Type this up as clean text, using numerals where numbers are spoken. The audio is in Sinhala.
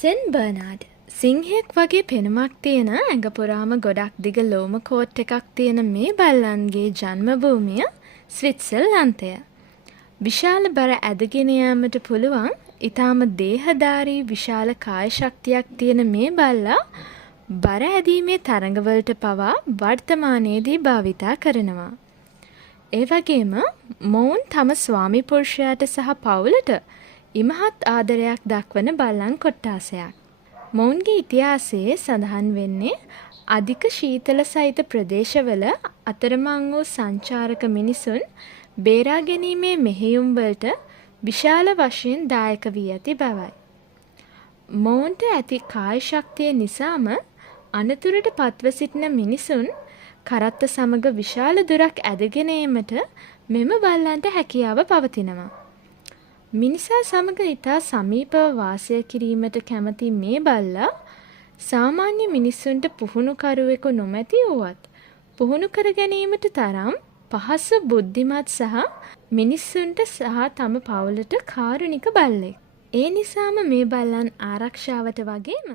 සෙන් බර්නාඩ් සිංහෙක් වගේ පෙනුමක් තියෙන ඇඟ පුරාම ගොඩක් දිග ලෝම කෝට් එකක් තියෙන මේ බල්ලන්ගේ ජන්මභූමිය ස්විට්සර්ලන්තය. විශාල බර ඇදගෙන යාමට පුළුවන් ඊටාම දේහධාරී විශාල කාය ශක්තියක් තියෙන මේ බල්ලා බර ඇදීමේ තරඟවලට පවා වර්තමානයේදී භාවිතා කරනවා. ඒ වගේම මොවුන් තම ස්වාමි පුරුෂයාට සහ පවුලට ඉමහත් ආදරයක් දක්වන බල්ලන් කොට්ටාසයක්. මොවුන්ගේ ඉතිහාසයේ සඳහන් වෙන්නේ අධික ශීතල සහිත ප්‍රදේශවල අතරමං වූ සංචාරක මිනිසුන් බේරා ගැනීමේ මෙහෙයුම් වලට විශාල වශයෙන් දායක වී ඇති බවයි. මොවුන්ට ඇති කාය ශක්තිය නිසාම අනතුරට පත්ව සිටින මිනිසුන් කරත්ත සමග විශාල දුරක් ඇදගෙන ඒමට මෙම බල්ලන්ට හැකියාව පවතිනවා. මිනිසා සමග ඉතා සමීපව වාසය කිරීමට කැමති මේ බල්ලා සාමාන්‍ය මිනිස්සුන්ට පුහුණුකරුවෙකු නොමැති වුවත් පුහුණු කර ගැනීමට තරම් පහසු බුද්ධිමත් සහ මිනිස්සුන්ට සහ තම පවුලට කාරුණික බල්ලෙක්. ඒ නිසාම මේ බල්ලන් ආරක්ෂාවට වගේම